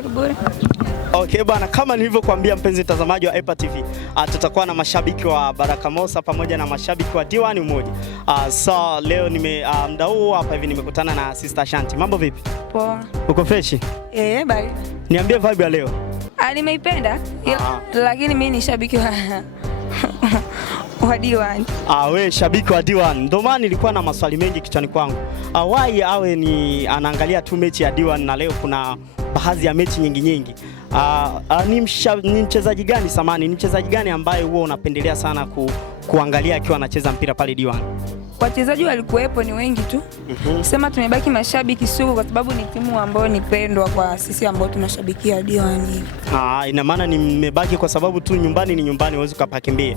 sio kiburi. Okay bana, kama nilivyokuambia mpenzi mtazamaji wa EPA TV, tutakuwa na mashabiki wa Baraka Mosa pamoja na mashabiki wa D1 mmoja. So leo muda huu hapa hivi nimekutana na Sister Shanti. Mambo vipi? Poa. Uko fresh? Bali. Niambie vibe ya leo. Nimeipenda. Lakini mimi ni shabiki wa D1. Wewe shabiki wa D1. Ndio maana nilikuwa na maswali mengi kichwani kwangu. Why awe ni anaangalia tu mechi ya D1 na leo kuna baadhi ya mechi nyingi. Ni mchezaji gani samani? Ni mchezaji gani ambaye huwa unapendelea sana kuangalia akiwa anacheza mpira pale D1? Wachezaji walikuwepo ni wengi tu. Sema tumebaki mashabiki sugu kwa sababu ni timu ambayo ni pendwa kwa sisi ambao tunashabikia D1. Ina maana nimebaki kwa sababu tu nyumbani ni nyumbani, huwezi kupakimbia.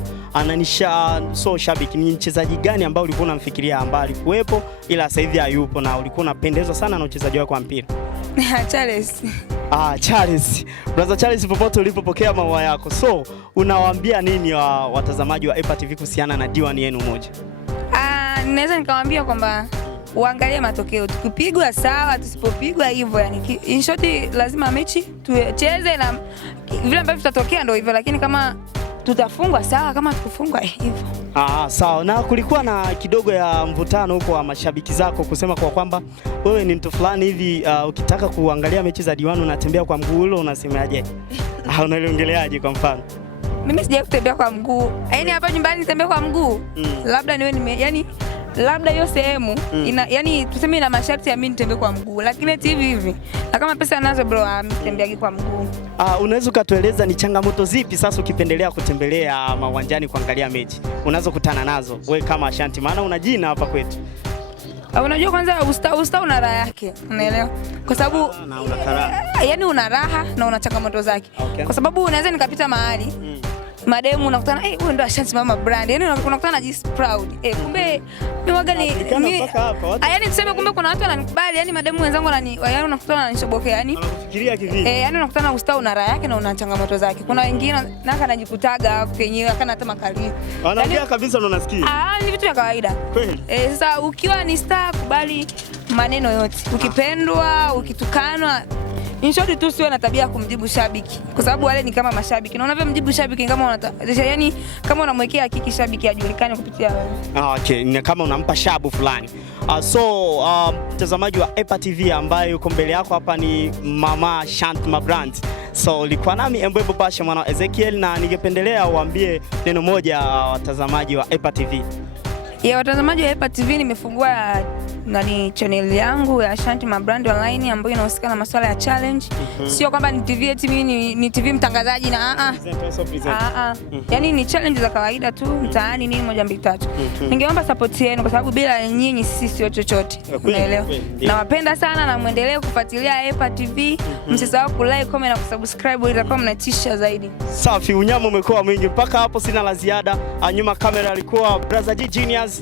So shabiki ni mchezaji gani ambao ulikuwa unamfikiria ambaye alikuwepo ila sasa hivi hayupo na ulikuwa unapendezwa sana na uchezaji wake wa mpira? Charles. Charles. Brother Charles, popote ulipopokea maua yako. So, unawaambia nini watazamaji wa EPA TV kuhusiana na D1 yenu moja? Naweza nikamwambia kwamba uangalie matokeo. Tukipigwa sawa, tusipopigwa hivyo yani. In short lazima mechi tucheze na vile ambavyo tutatokea ndio hivyo, lakini kama tutafungwa sawa, kama tukufungwa hivyo. Sawa. Na kulikuwa na kidogo ya mvutano huko wa mashabiki zako kusema kwa kwamba wewe ni mtu fulani hivi ukitaka kuangalia mechi za D1 unatembea kwa mguu, hilo unasemaje? Unaliongeleaje kwa mfano? Mimi sijawahi kutembea kwa mguu. Yaani hapa nyumbani nitembea kwa mguu. Labda niwe yani labda hiyo sehemu yani tuseme ina masharti ya mimi nitembee kwa mguu, lakini hivi na kama pesa nazo bro nitembeagi kwa mguu. Unaweza ukatueleza ni changamoto zipi sasa ukipendelea kutembelea mawanjani kuangalia mechi unazokutana nazo wewe kama Shanti, maana una jina hapa kwetu? Unajua kwanza usta una raha yake, unaelewa? Kwa sababu yani una raha na una changamoto zake. Kwa sababu unaweza nikapita mahali mademu unakutana huyu ndo Shanti mama brand. Yaani unakutana na just proud. Kumbe mimi waga ni yaani tuseme kumbe kuna watu wananikubali, yaani mademu wenzangu yaani unakutana wananishobokea yaani. Unafikiria kivipi? Yaani unakutana usta una raha yake na una changamoto zake. Kuna wengine naka najikutaga kenyewe akana hata makali. Wanaongea kabisa na unasikia. Ni vitu vya kawaida. Kweli. Sasa ukiwa ni star kubali maneno yote. Ukipendwa, ukitukanwa, in short tu siwe na tabia ya kumjibu shabiki kwa sababu wale ni kama mashabiki. Na unavyomjibu shabiki kama yani kama unamwekea hakiki shabiki ajulikane kupitia wewe. Okay, ni kama unampa shabu fulani. Mtazamaji wa EPA TV ambaye yuko mbele yako hapa ni Mama Shanti Mabrand. So ulikuwa nami Embwebo Pasha mwana Ezekiel, na ningependelea uambie neno moja watazamaji wa EPA TV. Watazamaji wa EPA TV, nimefungua channel yangu ya Shanti Mabrand Online ambayo inahusika na masuala ya challenge. Sio kwamba ni TV eti mimi ni TV mtangazaji na Yaani ni challenge za kawaida tu mtaani nini 1 2 3. Ningeomba support yenu kwa sababu bila nyinyi sisi sio chochote. Unaelewa? Nawapenda sana na muendelee kufuatilia EPA TV. Msisahau kulike, comment na kusubscribe ili itakuwa mnatisha zaidi. Safi, unyama umekuwa mwingi. Mpaka hapo sina la ziada. Nyuma kamera alikuwa Brother G Genius.